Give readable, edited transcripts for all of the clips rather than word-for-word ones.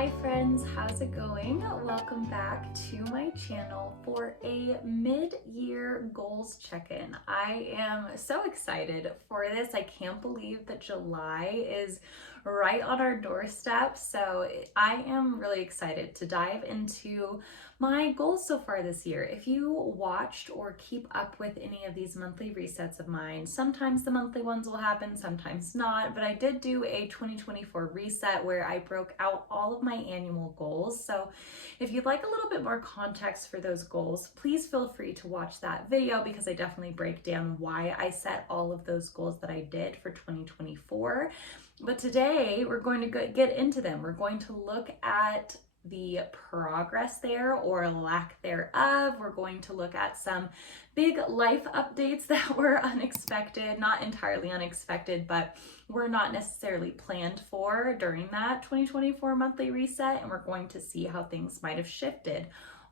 Hi friends, how's it going? Welcome back to my channel for a mid-year goals check-in. I am so excited for this. I can't believe that July is right on our doorstep. So I am really excited to dive into my goals so far this year. If you watched or keep up with any of these monthly resets of mine, sometimes the monthly ones will happen, sometimes not, but I did do a 2024 reset where I broke out all of my annual goals. So if you'd like a little bit more context for those goals, please feel free to watch that video because I definitely break down why I set all of those goals that I did for 2024. But today we're going to get into them. We're going to look at the progress there or lack thereof. We're going to look at some big life updates that were unexpected, not entirely unexpected, but were not necessarily planned for during that 2024 monthly reset, and we're going to see how things might have shifted.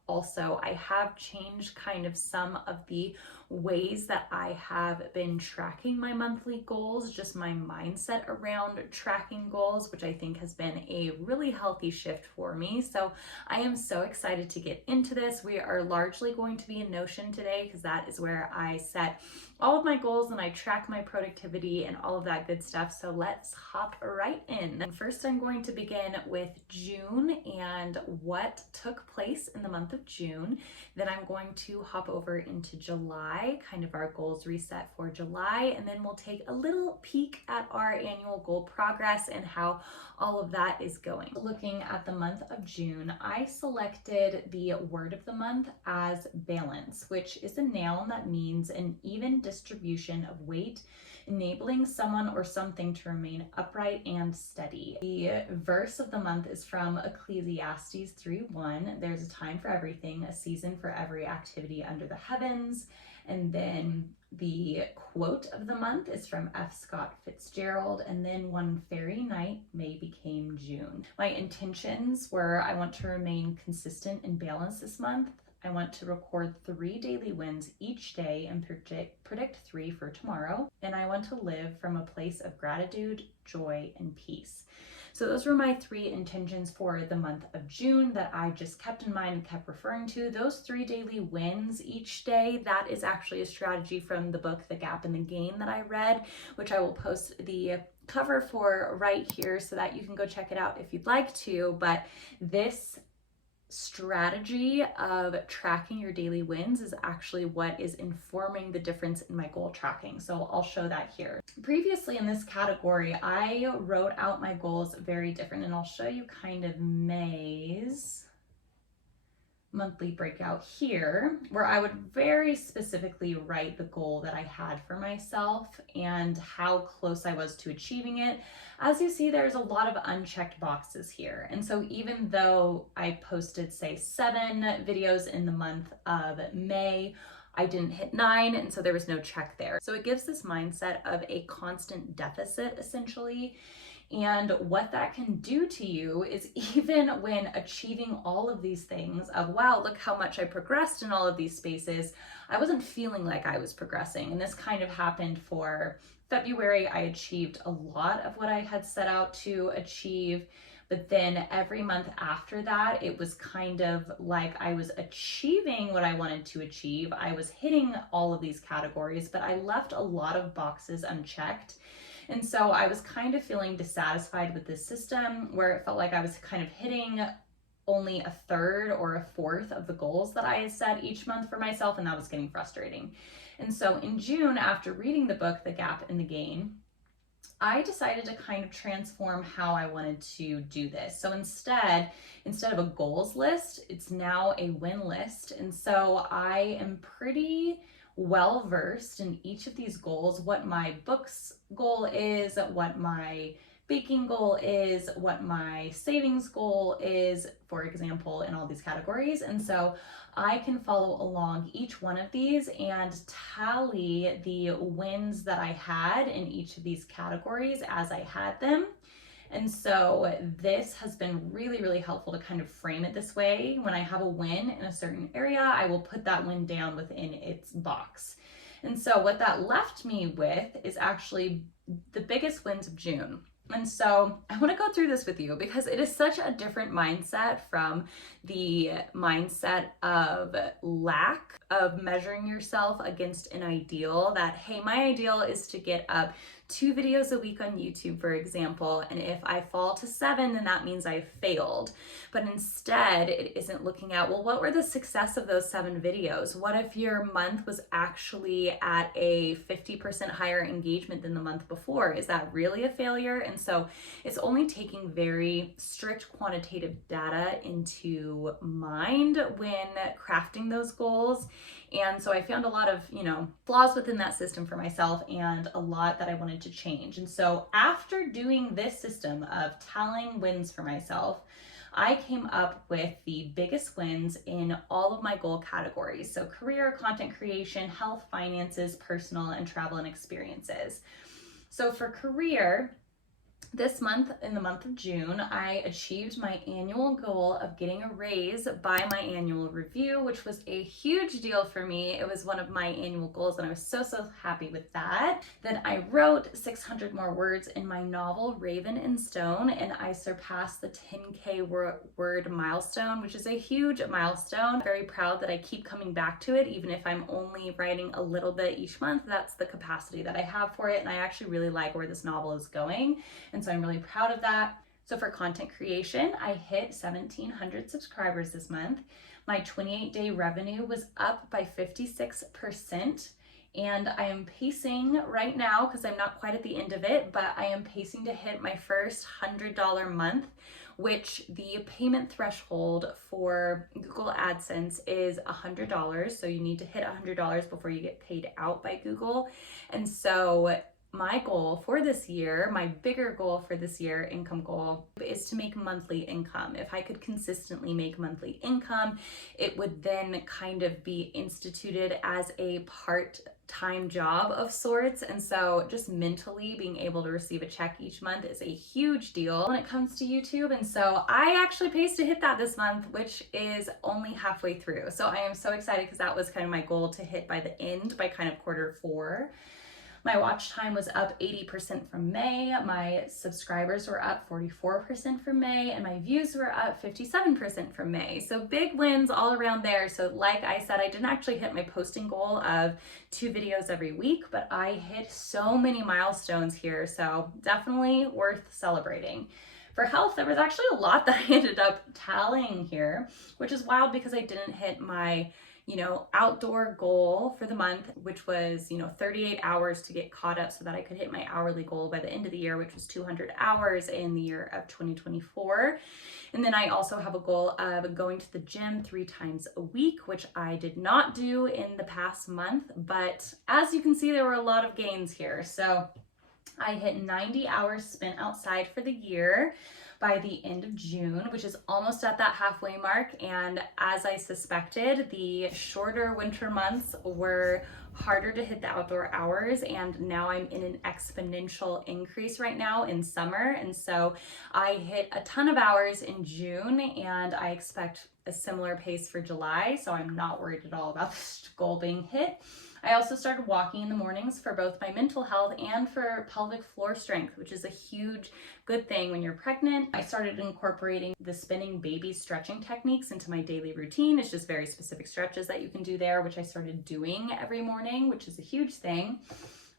Also, I have changed kind of some of the ways that I have been tracking my monthly goals, just my mindset around tracking goals, which I think has been a really healthy shift for me. So I am so excited to get into this. We are largely going to be in Notion today because that is where I set all of my goals and I track my productivity and all of that good stuff. So let's hop right in. And first I'm going to begin with June and what took place in the month of June. Then I'm going to hop over into July, kind of our goals reset for July, and then we'll take a little peek at our annual goal progress and how all of that is going. Looking at the month of June, I selected the word of the month as balance, which is a noun that means an even distribution of weight, enabling someone or something to remain upright and steady. The verse of the month is from Ecclesiastes 3:1. There's a time for everything, a season for every activity under the heavens. And then the quote of the month is from F. Scott Fitzgerald. And then one fairy night, May became June. My intentions were I want to remain consistent and balanced this month. I want to record 3 daily wins each day and predict 3 for tomorrow. And I want to live from a place of gratitude, joy, and peace. So those were my 3 intentions for the month of June that I just kept in mind and kept referring to. Those 3 daily wins each day, that is actually a strategy from the book, The Gap and the Gain, that I read, which I will post the cover for right here so that you can go check it out if you'd like to. But this strategy of tracking your daily wins is actually what is informing the difference in my goal tracking. So I'll show that here. Previously in this category, I wrote out my goals very different, and I'll show you kind of May's monthly breakout here, where I would very specifically write the goal that I had for myself and how close I was to achieving it. As you see, there's a lot of unchecked boxes here. And so even though I posted, say, 7 videos in the month of May, I didn't hit 9, and so there was no check there. So it gives this mindset of a constant deficit, essentially. And what that can do to you is even when achieving all of these things of, wow, look how much I progressed in all of these spaces, I wasn't feeling like I was progressing. And this kind of happened for February. I achieved a lot of what I had set out to achieve. But then every month after that, it was kind of like I was achieving what I wanted to achieve. I was hitting all of these categories, but I left a lot of boxes unchecked. And so I was kind of feeling dissatisfied with this system where it felt like I was kind of hitting only a third or a fourth of the goals that I had set each month for myself, and that was getting frustrating. And so in June, after reading the book, The Gap and the Gain, I decided to kind of transform how I wanted to do this. So instead of a goals list, it's now a win list. And so I am pretty well versed in each of these goals, what my book's goal is, what my baking goal is, what my savings goal is, for example, in all these categories. And so I can follow along each one of these and tally the wins that I had in each of these categories as I had them. And so this has been really, really helpful to kind of frame it this way. When I have a win in a certain area, I will put that win down within its box. And so what that left me with is actually the biggest wins of June. And so I want to go through this with you because it is such a different mindset from the mindset of lack, of measuring yourself against an ideal that, hey, my ideal is to get up 2 videos a week on YouTube, for example, and if I fall to 7, then that means I failed. But instead, it isn't looking at, well, what were the success of those 7 videos? What if your month was actually at a 50% higher engagement than the month before? Is that really a failure? And so it's only taking very strict quantitative data into mind when crafting those goals. And so I found a lot of, flaws within that system for myself and a lot that I wanted to change. And so after doing this system of tallying wins for myself, I came up with the biggest wins in all of my goal categories. So career, content creation, health, finances, personal, and travel and experiences. So for career, this month, in the month of June, I achieved my annual goal of getting a raise by my annual review, which was a huge deal for me. It was one of my annual goals, and I was so happy with that. Then I wrote 600 more words in my novel, Raven in Stone, and I surpassed the 10K word milestone, which is a huge milestone. I'm very proud that I keep coming back to it, even if I'm only writing a little bit each month. That's the capacity that I have for it, and I actually really like where this novel is going. And so I'm really proud of that. So for content creation, I hit 1,700 subscribers this month. My 28-day revenue was up by 56%. And I am pacing right now, because I'm not quite at the end of it, but I am pacing to hit my first $100 month, which the payment threshold for Google AdSense is $100. So you need to hit $100 before you get paid out by Google. And so my goal for this year, my bigger goal for this year, income goal, is to make monthly income. If I could consistently make monthly income, it would then kind of be instituted as a part-time job of sorts. And so just mentally being able to receive a check each month is a huge deal when it comes to YouTube. And so I actually paced to hit that this month, which is only halfway through. So I am so excited because that was kind of my goal to hit by the end, by kind of Q4. My watch time was up 80% from May, my subscribers were up 44% from May, and my views were up 57% from May. So big wins all around there. So like I said, I didn't actually hit my posting goal of 2 videos every week, but I hit so many milestones here. So definitely worth celebrating. For health, there was actually a lot that I ended up tallying here, which is wild because I didn't hit my outdoor goal for the month, which was, 38 hours to get caught up so that I could hit my hourly goal by the end of the year, which was 200 hours in the year of 2024. And then I also have a goal of going to the gym 3 times a week, which I did not do in the past month. But as you can see, there were a lot of gains here. So I hit 90 hours spent outside for the year by the end of June, which is almost at that halfway mark. And as I suspected, the shorter winter months were harder to hit the outdoor hours, and now I'm in an exponential increase right now in summer. And so I hit a ton of hours in June, and I expect a similar pace for July, so I'm not worried at all about this goal being hit. I also started walking in the mornings for both my mental health and for pelvic floor strength, which is a huge good thing when you're pregnant. I started incorporating the spinning baby stretching techniques into my daily routine. It's just very specific stretches that you can do there, which I started doing every morning, which is a huge thing.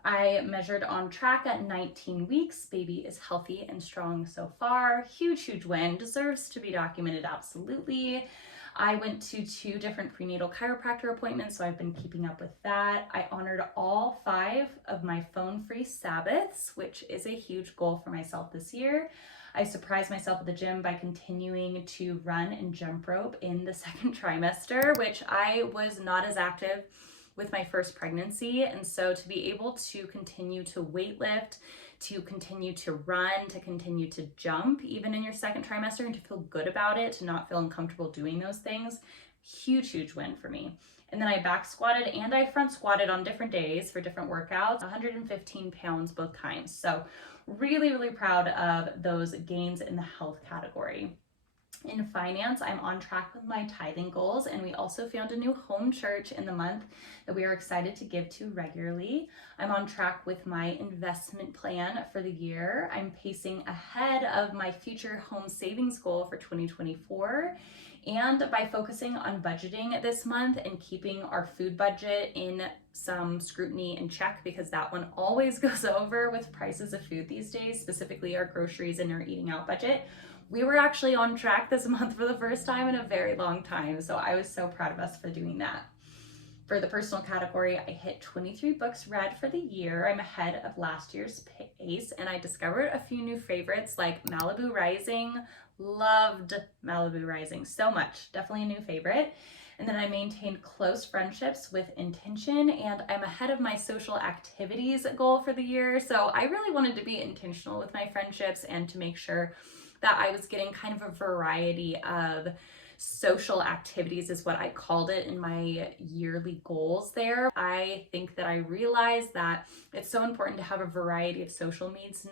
I measured on track at 19 weeks. Baby is healthy and strong so far. Huge win. Deserves to be documented, absolutely. I went to 2 different prenatal chiropractor appointments, so I've been keeping up with that. I honored all 5 of my phone-free Sabbaths, which is a huge goal for myself this year. I surprised myself at the gym by continuing to run and jump rope in the second trimester, which I was not as active with my first pregnancy. And so to be able to continue to weight lift, to continue to run, to continue to jump, even in your second trimester, and to feel good about it, to not feel uncomfortable doing those things, huge win for me. And then I back squatted and I front squatted on different days for different workouts, 115 pounds both times. So really proud of those gains in the health category. In finance, I'm on track with my tithing goals, and we also found a new home church in the month that we are excited to give to regularly. I'm on track with my investment plan for the year. I'm pacing ahead of my future home savings goal for 2024. And by focusing on budgeting this month and keeping our food budget in some scrutiny and check, because that one always goes over with prices of food these days, specifically our groceries and our eating out budget. We were actually on track this month for the first time in a very long time, so I was so proud of us for doing that. For the personal category, I hit 23 books read for the year. I'm ahead of last year's pace, and I discovered a few new favorites like Malibu Rising. Loved Malibu Rising so much. Definitely a new favorite. And then I maintained close friendships with intention, and I'm ahead of my social activities goal for the year. So I really wanted to be intentional with my friendships and to make sure that I was getting kind of a variety of social activities, is what I called it in my yearly goals there. I think that I realized that it's so important to have a variety of social needs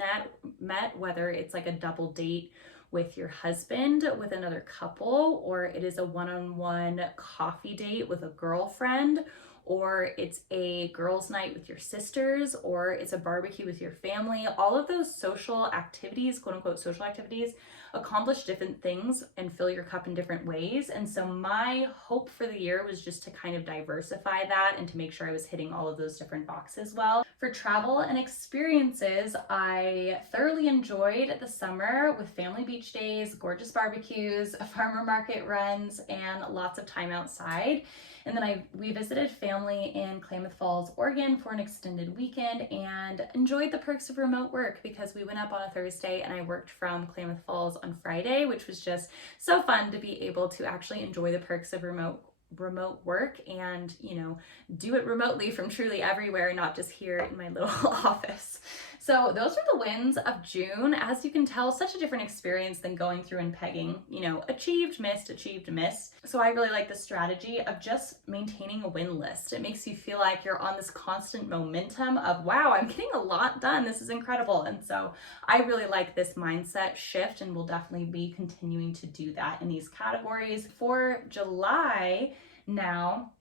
met, whether it's like a double date with your husband, with another couple, or it is a one-on-one coffee date with a girlfriend, or it's a girls' night with your sisters, or it's a barbecue with your family. All of those social activities, quote unquote social activities, accomplish different things and fill your cup in different ways. And so my hope for the year was just to kind of diversify that and to make sure I was hitting all of those different boxes well. For travel and experiences, I thoroughly enjoyed the summer with family beach days, gorgeous barbecues, farmer market runs, and lots of time outside. And then we visited family in Klamath Falls, Oregon for an extended weekend and enjoyed the perks of remote work, because we went up on a Thursday and I worked from Klamath Falls on Friday, which was just so fun to be able to actually enjoy the perks of remote work and, do it remotely from truly everywhere, not just here in my little office. So those are the wins of June. As you can tell, such a different experience than going through and pegging, achieved, missed, achieved, missed. So I really like the strategy of just maintaining a win list. It makes you feel like you're on this constant momentum of, wow, I'm getting a lot done. This is incredible. And so I really like this mindset shift, and will definitely be continuing to do that in these categories. For July now,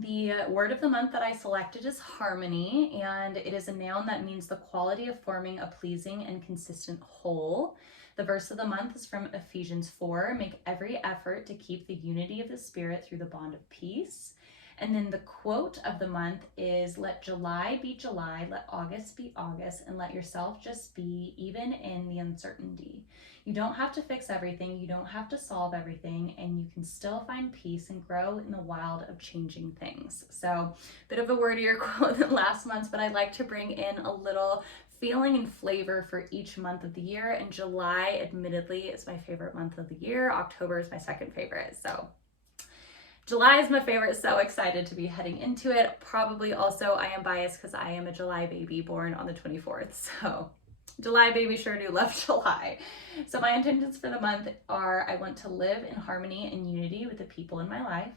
the word of the month that I selected is harmony, and it is a noun that means the quality of forming a pleasing and consistent whole. The verse of the month is from Ephesians 4, make every effort to keep the unity of the Spirit through the bond of peace. And then the quote of the month is, let July be July, let August be August, and let yourself just be, even in the uncertainty. You don't have to fix everything, you don't have to solve everything, and you can still find peace and grow in the wild of changing things. So, bit of a wordier quote than last month's, but I like to bring in a little feeling and flavor for each month of the year. And July, admittedly, is my favorite month of the year. October is my second favorite. So July is my favorite, so excited to be heading into it. Probably also I am biased because I am a July baby born on the 24th, so July baby sure do love July. So my intentions for the month are, I want to live in harmony and unity with the people in my life.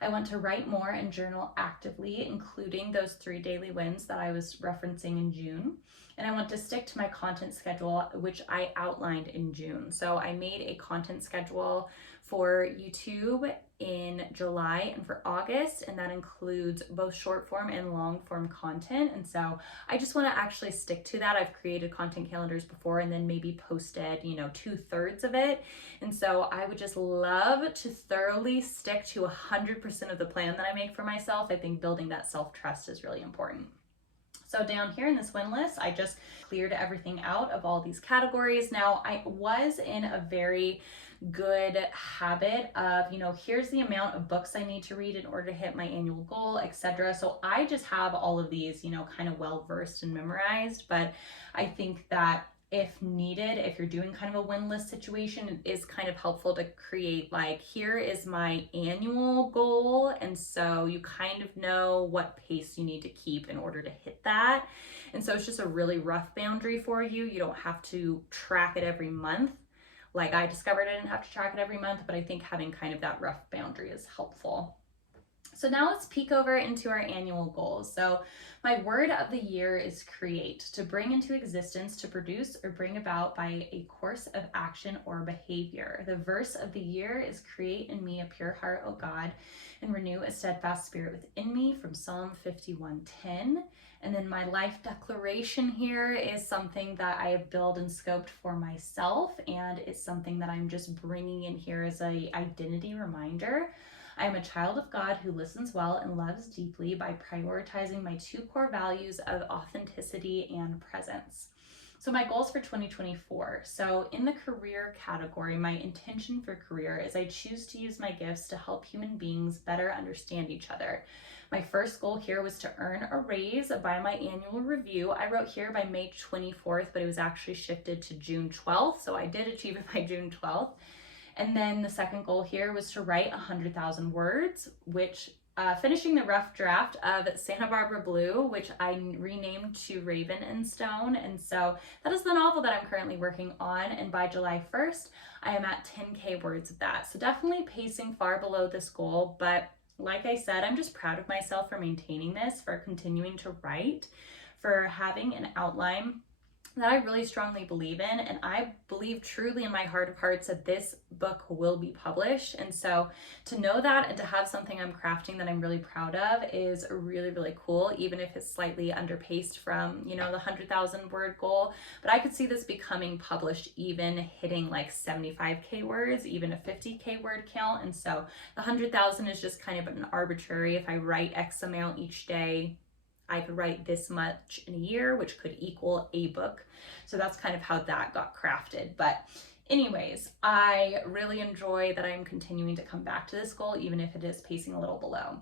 I want to write more and journal actively, including those 3 daily wins that I was referencing in June. And I want to stick to my content schedule, which I outlined in June. So I made a content schedule for YouTube in July and for August, and that includes both short form and long form content. And so I just want to actually stick to that. I've created content calendars before and then maybe posted, 2/3 of it. And so I would just love to thoroughly stick to 100% of the plan that I make for myself. I think building that self-trust is really important. So down here in this win list, I just cleared everything out of all these categories. Now, I was in a very good habit of, here's the amount of books I need to read in order to hit my annual goal, etc. So I just have all of these, kind of well versed and memorized. But I think that if needed, if you're doing kind of a win list situation, it is kind of helpful to create like, here is my annual goal. And so you kind of know what pace you need to keep in order to hit that. And so it's just a really rough boundary for you. You don't have to track it every month. Like I discovered I didn't have to track it every month, but I think having kind of that rough boundary is helpful. So now let's peek over into our annual goals. So my word of the year is create, to bring into existence, to produce or bring about by a course of action or behavior. The verse of the year is create in me a pure heart, O God, and renew a steadfast spirit within me, from Psalm 51:10. And then my life declaration here is something that I have built and scoped for myself, and it's something that I'm just bringing in here as a identity reminder. I am a child of God who listens well and loves deeply by prioritizing my two core values of authenticity and presence. So my goals for 2024. So in the career category, my intention for career is I choose to use my gifts to help human beings better understand each other. My first goal here was to earn a raise by my annual review. I wrote here by May 24th, but it was actually shifted to June 12th. So I did achieve it by June 12th. And then the second goal here was to write 100,000 words, which finishing the rough draft of Santa Barbara Blue, which I renamed to Raven and Stone. And so that is the novel that I'm currently working on. And by July 1st, I am at 10K words of that. So definitely pacing far below this goal. But like I said, I'm just proud of myself for maintaining this, for continuing to write, for having an outline that I really strongly believe in. And I believe truly in my heart of hearts that this book will be published. And so to know that and to have something I'm crafting that I'm really proud of is really, really cool, even if it's slightly underpaced from, the 100,000 word goal. But I could see this becoming published, even hitting like 75K words, even a 50K word count. And so the 100,000 is just kind of an arbitrary, if I write X amount each day, I could write this much in a year, which could equal a book. So that's kind of how that got crafted. But anyways, I really enjoy that I'm continuing to come back to this goal, even if it is pacing a little below.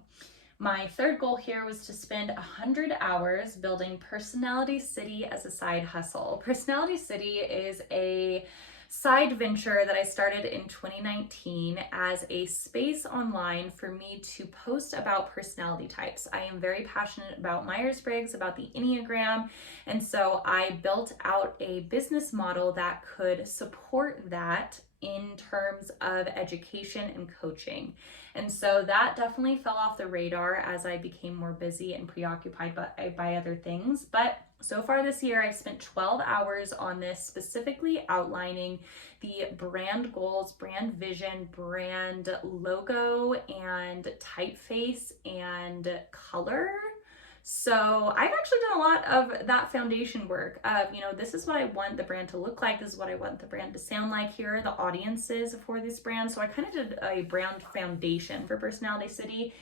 My third goal here was to spend 100 hours building Personality City as a side hustle. Personality City is a side venture that I started in 2019 as a space online for me to post about personality types. I am very passionate about Myers-Briggs, about the Enneagram, and so I built out a business model that could support that in terms of education and coaching. And so that definitely fell off the radar as I became more busy and preoccupied by other things. But so far this year, I've spent 12 hours on this, specifically outlining the brand goals, brand vision, brand logo, and typeface and color. So I've actually done a lot of that foundation work of, this is what I want the brand to look like. This is what I want the brand to sound like. Here are the audiences for this brand. So I kind of did a brand foundation for Personality City.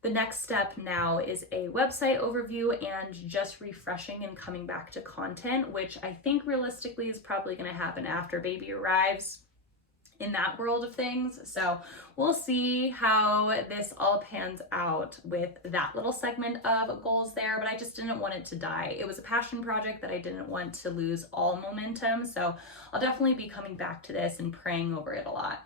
The next step now is a website overview and just refreshing and coming back to content, which I think realistically is probably going to happen after baby arrives in that world of things. So we'll see how this all pans out with that little segment of goals there, but I just didn't want it to die. It was a passion project that I didn't want to lose all momentum. So I'll definitely be coming back to this and praying over it a lot.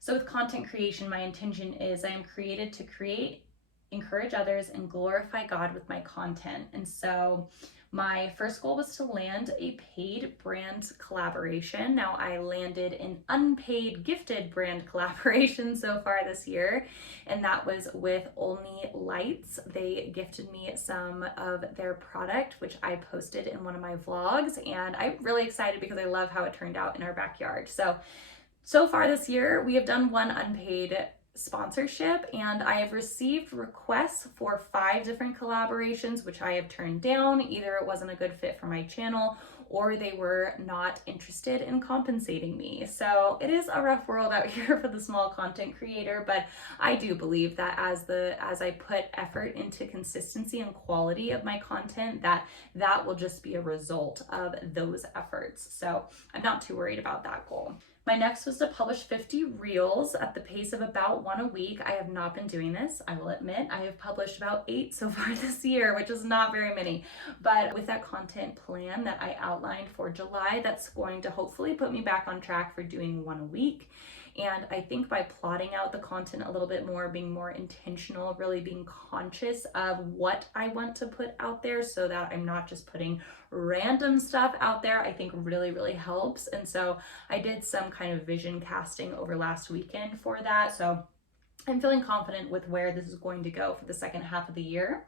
So with content creation, my intention is I am created to create, encourage others, and glorify God with my content. And so my first goal was to land a paid brand collaboration. Now I landed an unpaid gifted brand collaboration so far this year, and that was with Olney Lights. They gifted me some of their product, which I posted in one of my vlogs, and I'm really excited because I love how it turned out in our backyard. So far this year, we have done one unpaid sponsorship, and I have received requests for 5 different collaborations, which I have turned down. Either it wasn't a good fit for my channel, or they were not interested in compensating me. So it is a rough world out here for the small content creator, but I do believe that as I put effort into consistency and quality of my content, that will just be a result of those efforts. So I'm not too worried about that goal. My next was to publish 50 reels at the pace of about 1 a week. I have not been doing this, I will admit. I have published about 8 so far this year, which is not very many. But with that content plan that I outlined for July, that's going to hopefully put me back on track for doing 1 a week. And I think by plotting out the content a little bit more, being more intentional, really being conscious of what I want to put out there so that I'm not just putting random stuff out there, I think really, really helps. And so I did some kind of vision casting over last weekend for that. So I'm feeling confident with where this is going to go for the second half of the year.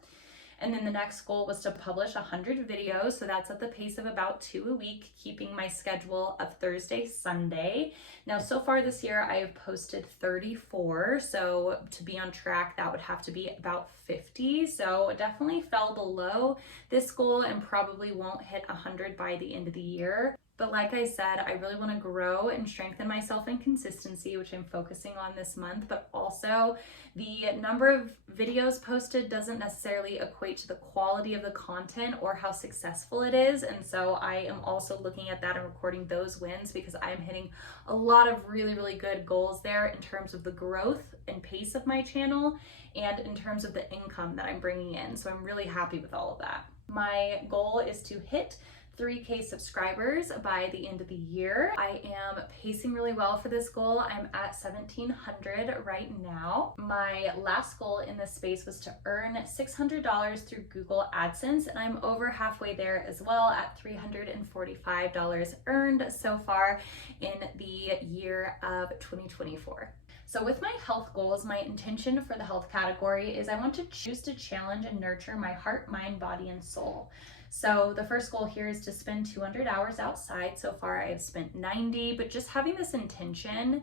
And then the next goal was to publish 100 videos. So that's at the pace of about 2 a week, keeping my schedule of Thursday, Sunday. Now, so far this year, I have posted 34. So to be on track, that would have to be about 50. So it definitely fell below this goal and probably won't hit 100 by the end of the year. But like I said, I really want to grow and strengthen myself in consistency, which I'm focusing on this month, but also the number of videos posted doesn't necessarily equate to the quality of the content or how successful it is. And so I am also looking at that and recording those wins because I'm hitting a lot of really, really good goals there in terms of the growth and pace of my channel and in terms of the income that I'm bringing in. So I'm really happy with all of that. My goal is to hit 3K subscribers by the end of the year. I am pacing really well for this goal. I'm at 1,700 right now. My last goal in this space was to earn $600 through Google AdSense, and I'm over halfway there as well at $345 earned so far in the year of 2024. So with my health goals, my intention for the health category is I want to choose to challenge and nurture my heart, mind, body, and soul. So the first goal here is to spend 200 hours outside. So far I have spent 90, but just having this intention,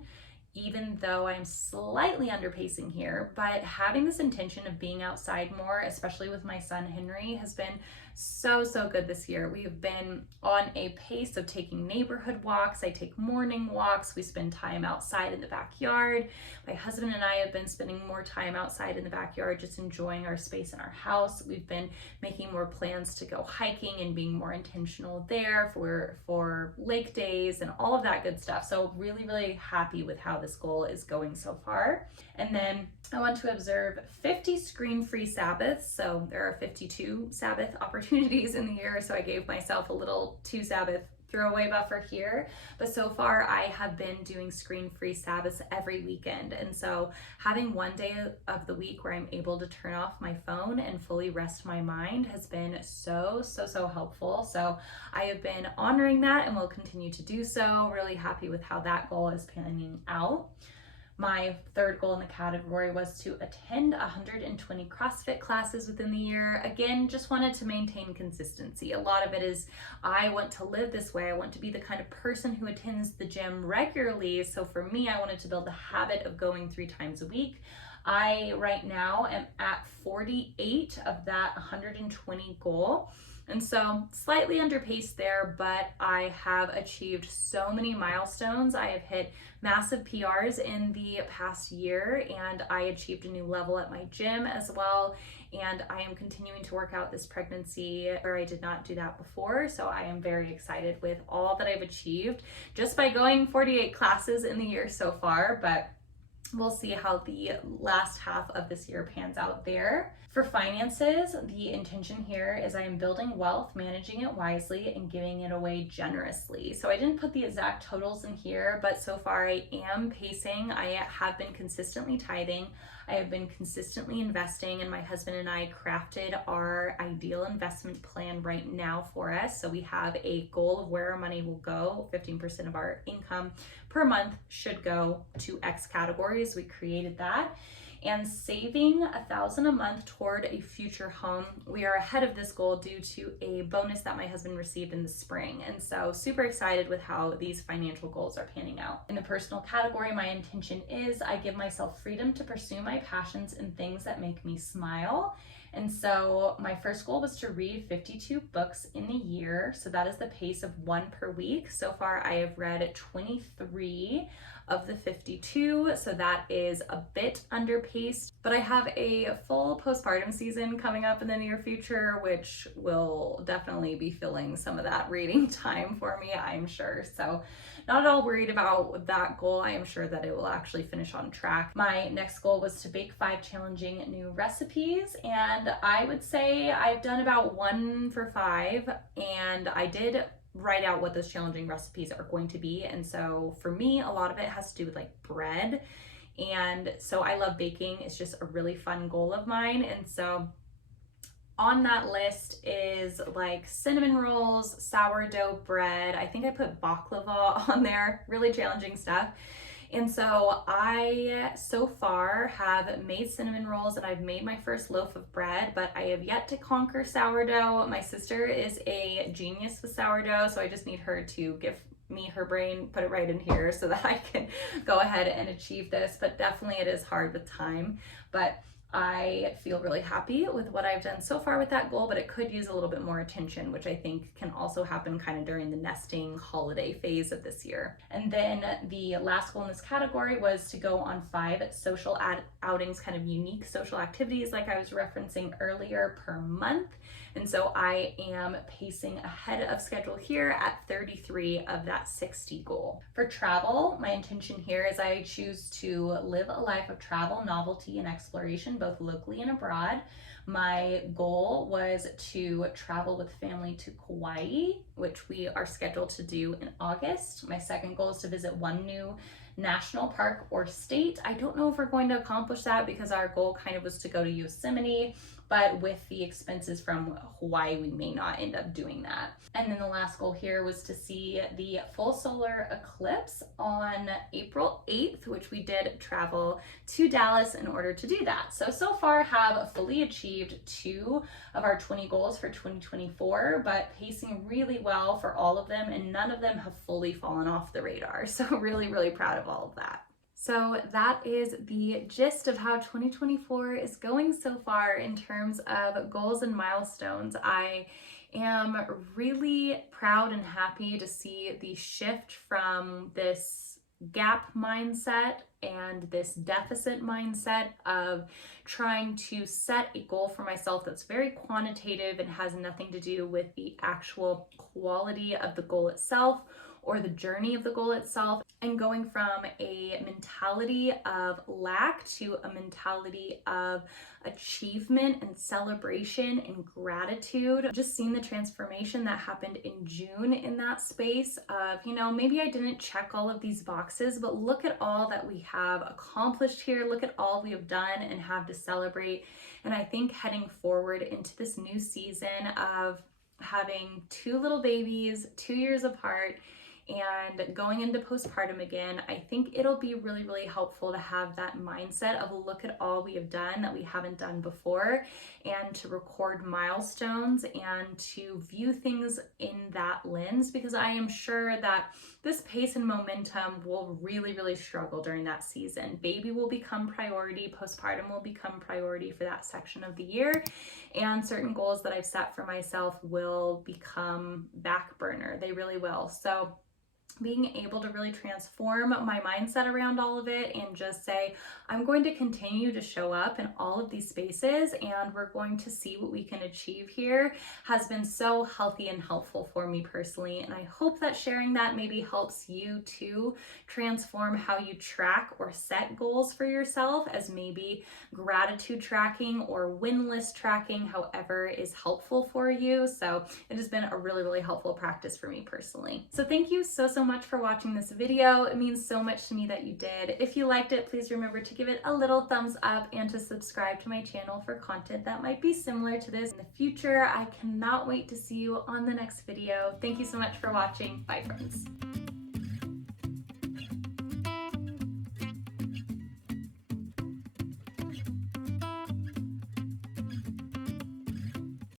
even though I'm slightly underpacing here, but having this intention of being outside more, especially with my son Henry, has been so good this year. We've been on a pace of taking neighborhood walks. I take morning walks. We spend time outside in the backyard. My husband and I have been spending more time outside in the backyard, just enjoying our space in our house. We've been making more plans to go hiking and being more intentional there for lake days and all of that good stuff. So really happy with how this goal is going so far. And then I want to observe 50 screen-free Sabbaths. So there are 52 Sabbath opportunities in the year. So I gave myself a little 2 Sabbath throwaway buffer here. But so far I have been doing screen-free Sabbaths every weekend. And so having one day of the week where I'm able to turn off my phone and fully rest my mind has been so helpful. So I have been honoring that and will continue to do so. Really happy with how that goal is panning out. My third goal in the category was to attend 120 CrossFit classes within the year. Again, just wanted to maintain consistency. A lot of it is I want to live this way. I want to be the kind of person who attends the gym regularly. So for me, I wanted to build the habit of going 3 times a week. I right now am at 48 of that 120 goal. And so slightly underpaced there, but I have achieved so many milestones. I have hit massive PRs in the past year, and I achieved a new level at my gym as well. And I am continuing to work out this pregnancy where I did not do that before. So I am very excited with all that I've achieved just by going 48 classes in the year so far, but we'll see how the last half of this year pans out there. For finances, the intention here is I am building wealth, managing it wisely, and giving it away generously. So I didn't put the exact totals in here, but so far I am pacing. I have been consistently tithing. I have been consistently investing, and my husband and I crafted our ideal investment plan right now for us. So we have a goal of where our money will go. 15% of our income per month should go to X categories. We created that. And saving $1,000 a month toward a future home. We are ahead of this goal due to a bonus that my husband received in the spring. And so super excited with how these financial goals are panning out. In the personal category, my intention is I give myself freedom to pursue my passions and things that make me smile. And so my first goal was to read 52 books in a year. So that is the pace of 1 per week. So far I have read 23 of the 52, so that is a bit underpaced, but I have a full postpartum season coming up in the near future, which will definitely be filling some of that reading time for me, I'm sure. So not at all worried about that goal. I am sure that it will actually finish on track. My next goal was to bake 5 challenging new recipes, and I would say I've done about 1 for 5, and I did write out what those challenging recipes are going to be. And so for me, a lot of it has to do with like bread. And so I love baking. It's just a really fun goal of mine. And so on that list is like cinnamon rolls, sourdough bread. I think I put baklava on there, really challenging stuff. And so I so far have made cinnamon rolls and I've made my first loaf of bread, but I have yet to conquer sourdough. My sister is a genius with sourdough, so I just need her to give me her brain, put it right in here so that I can go ahead and achieve this. But definitely it is hard with time. But I feel really happy with what I've done so far with that goal, but it could use a little bit more attention, which I think can also happen kind of during the nesting holiday phase of this year. And then the last goal in this category was to go on 5 social outings, kind of unique social activities like I was referencing earlier, per month. And so I am pacing ahead of schedule here at 33 of that 60 goal. For travel, my intention here is I choose to live a life of travel, novelty, and exploration, both locally and abroad. My goal was to travel with family to Kauai, which we are scheduled to do in August. My second goal is to visit 1 new national park or state. I don't know if we're going to accomplish that because our goal kind of was to go to Yosemite, but with the expenses from Hawaii, we may not end up doing that. And then the last goal here was to see the full solar eclipse on April 8th, which we did travel to Dallas in order to do that. So far have fully achieved 2 of our 20 goals for 2024, but pacing really well for all of them, and none of them have fully fallen off the radar. So really, really proud of all of that. So that is the gist of how 2024 is going so far in terms of goals and milestones. I am really proud and happy to see the shift from this gap mindset and this deficit mindset of trying to set a goal for myself that's very quantitative and has nothing to do with the actual quality of the goal itself or the journey of the goal itself, and going from a mentality of lack to a mentality of achievement and celebration and gratitude. Just seeing the transformation that happened in June in that space of, maybe I didn't check all of these boxes, but look at all that we have accomplished here. Look at all we have done and have to celebrate. And I think heading forward into this new season of having 2 little babies, 2 years apart, and going into postpartum again, I think it'll be really, really helpful to have that mindset of look at all we have done that we haven't done before, and to record milestones and to view things in that lens, because I am sure that this pace and momentum will really, really struggle during that season. Baby will become priority, postpartum will become priority for that section of the year, and certain goals that I've set for myself will become back burner. They really will. So being able to really transform my mindset around all of it and just say, I'm going to continue to show up in all of these spaces and we're going to see what we can achieve here, has been so healthy and helpful for me personally. And I hope that sharing that maybe helps you to transform how you track or set goals for yourself, as maybe gratitude tracking or win list tracking, however is helpful for you. So it has been a really, really helpful practice for me personally. So thank you so much for watching this video. It means so much to me that you did. If you liked it, please remember to give it a little thumbs up and to subscribe to my channel for content that might be similar to this in the future. I cannot wait to see you on the next video. Thank you so much for watching. Bye, friends.